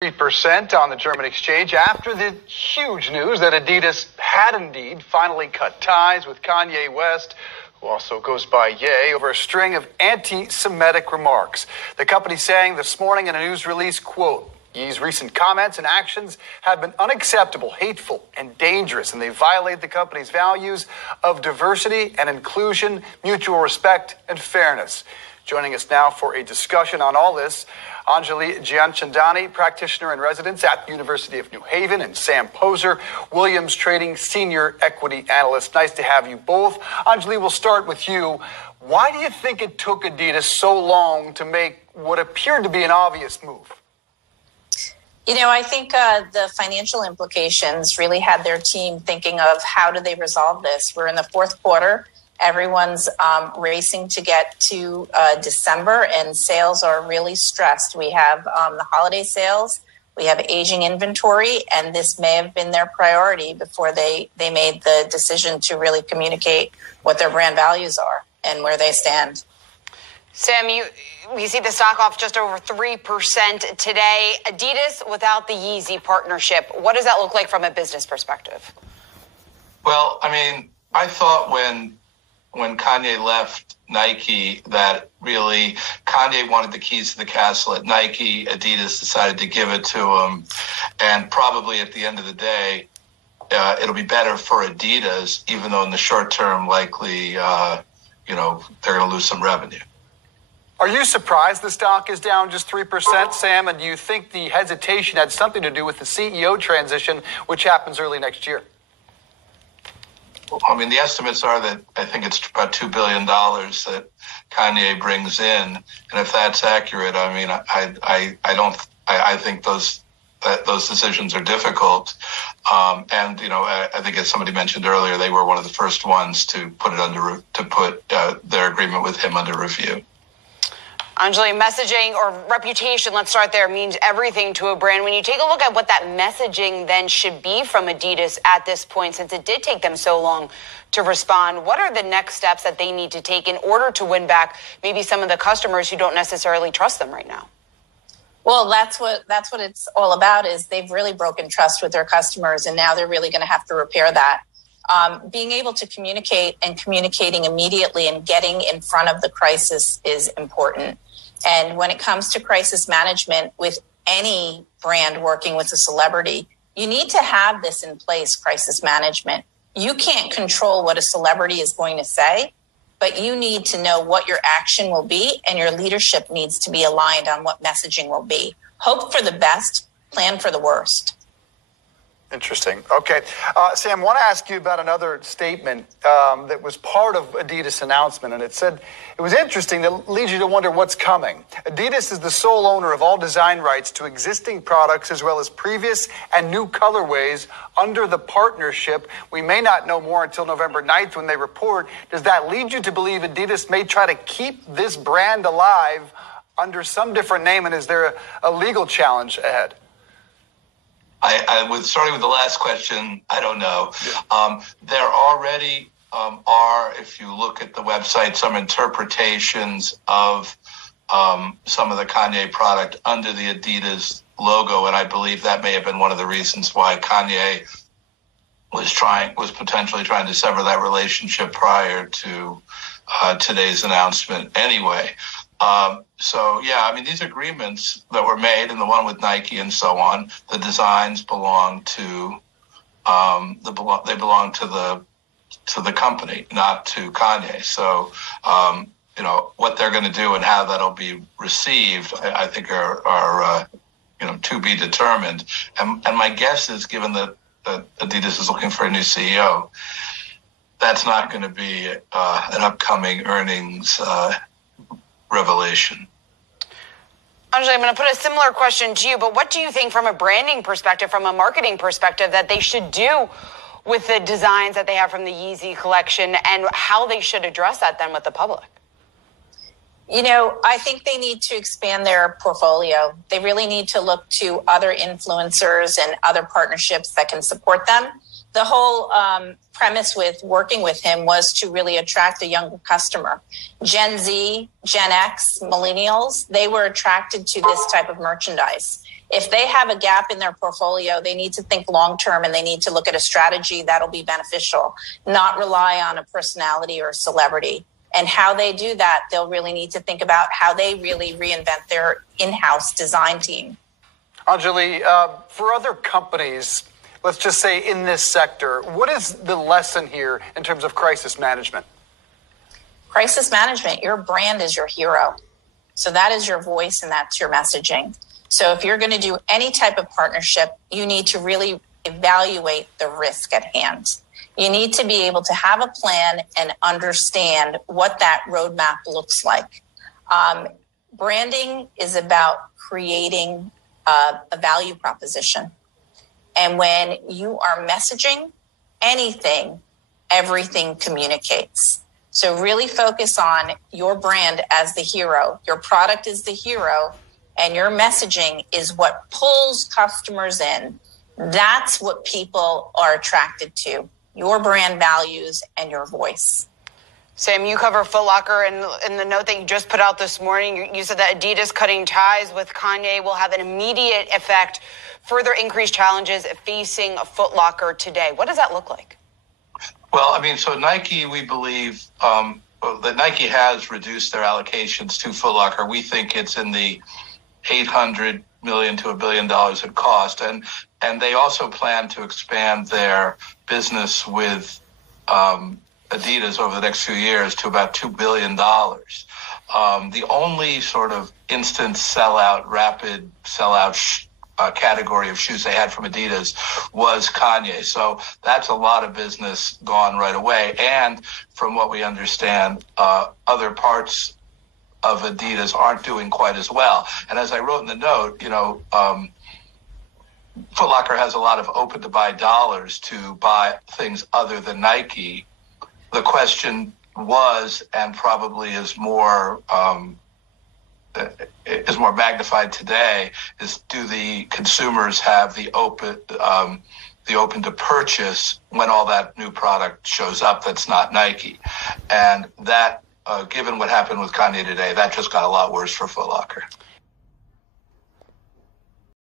3% on the German exchange after the huge news that Adidas had indeed finally cut ties with Kanye West, who also goes by Ye, over a string of anti-Semitic remarks. The company saying this morning in a news release, quote, Ye's recent comments and actions have been unacceptable, hateful, and dangerous, and they violate the company's values of diversity and inclusion, mutual respect, and fairness. Joining us now for a discussion on all this, Anjali Gianchandani, practitioner in residence at the University of New Haven, and Sam Poser, Williams Trading Senior Equity Analyst. Nice to have you both. Anjali, we'll start with you. Why do you think it took Adidas so long to make what appeared to be an obvious move? You know, I think the financial implications really had their team thinking of how do they resolve this. We're in the fourth quarter. Everyone's racing to get to December, and sales are really stressed. We have the holiday sales, we have aging inventory, and this may have been their priority before they made the decision to really communicate what their brand values are and where they stand. Sam, we see the stock off just over 3% today. Adidas without the Yeezy partnership, what does that look like from a business perspective? Well, I mean, I thought when Kanye left Nike that really Kanye wanted the keys to the castle at Nike. Adidas decided to give it to him. And probably at the end of the day, it'll be better for Adidas, even though in the short term, likely, they're going to lose some revenue. Are you surprised the stock is down just 3%, Sam? And do you think the hesitation had something to do with the CEO transition, which happens early next year? I mean, the estimates are that I think it's about $2 billion that Kanye brings in, and if that's accurate, I mean, I think those decisions are difficult. And I think as somebody mentioned earlier, they were one of the first ones to put their agreement with him under review. Anjali, messaging or reputation, let's start there, means everything to a brand. When you take a look at what that messaging then should be from Adidas at this point, since it did take them so long to respond, what are the next steps that they need to take in order to win back maybe some of the customers who don't necessarily trust them right now? Well, that's what it's all about, is they've really broken trust with their customers, and now they're really going to have to repair that. Being able to communicate and communicating immediately and getting in front of the crisis is important. And when it comes to crisis management with any brand working with a celebrity, you need to have this in place, crisis management. You can't control what a celebrity is going to say, but you need to know what your action will be, and your leadership needs to be aligned on what messaging will be. Hope for the best, plan for the worst. Interesting. Okay. Sam, I want to ask you about another statement that was part of Adidas' announcement, and it said, it was interesting, that leads you to wonder what's coming. Adidas is the sole owner of all design rights to existing products as well as previous and new colorways under the partnership. We may not know more until November 9th when they report. Does that lead you to believe Adidas may try to keep this brand alive under some different name, and is there a legal challenge ahead? Starting with the last question, I don't know. Yeah. There already are, if you look at the website, some interpretations of some of the Kanye product under the Adidas logo, and I believe that may have been one of the reasons why Kanye was potentially trying to sever that relationship prior to today's announcement anyway. These agreements that were made, and the one with Nike and so on, the designs belong to the company, not to Kanye. So, what they're going to do and how that'll be received, I think are to be determined. And my guess is, given that Adidas is looking for a new CEO, that's not going to be an upcoming earnings revelation. Anjali, I'm going to put a similar question to you, but what do you think from a branding perspective, from a marketing perspective, that they should do with the designs that they have from the Yeezy collection, and how they should address that then with the public? I think they need to expand their portfolio. They really need to look to other influencers and other partnerships that can support them. The whole premise with working with him was to really attract a younger customer. Gen Z, Gen X, millennials, they were attracted to this type of merchandise. If they have a gap in their portfolio, they need to think long-term and they need to look at a strategy that'll be beneficial, not rely on a personality or a celebrity. And how they do that, they'll really need to think about how they really reinvent their in-house design team. Anjali, for other companies, let's just say in this sector, what is the lesson here in terms of crisis management? Crisis management, your brand is your hero. So that is your voice and that's your messaging. So if you're going to do any type of partnership, you need to really evaluate the risk at hand. You need to be able to have a plan and understand what that roadmap looks like. Branding is about creating a value proposition. And when you are messaging anything, everything communicates. So really focus on your brand as the hero. Your product is the hero, and your messaging is what pulls customers in. That's what people are attracted to, your brand values and your voice. Sam, you cover Foot Locker, and in the note that you just put out this morning, you said that Adidas cutting ties with Kanye will have an immediate effect, further increased challenges facing Foot Locker today. What does that look like? Well, I mean, so Nike, we believe that Nike has reduced their allocations to Foot Locker. We think it's in the $800 million to $1 billion in cost. And they also plan to expand their business with Adidas over the next few years to about $2 billion. The only sort of instant rapid sellout category of shoes they had from Adidas was Kanye. So that's a lot of business gone right away. And from what we understand, other parts of Adidas aren't doing quite as well. And as I wrote in the note, Foot Locker has a lot of open to buy dollars to buy things other than Nike. The question was, and probably is more magnified today, is do the consumers have the open to purchase when all that new product shows up that's not Nike? And that, given what happened with Kanye today, that just got a lot worse for Foot Locker.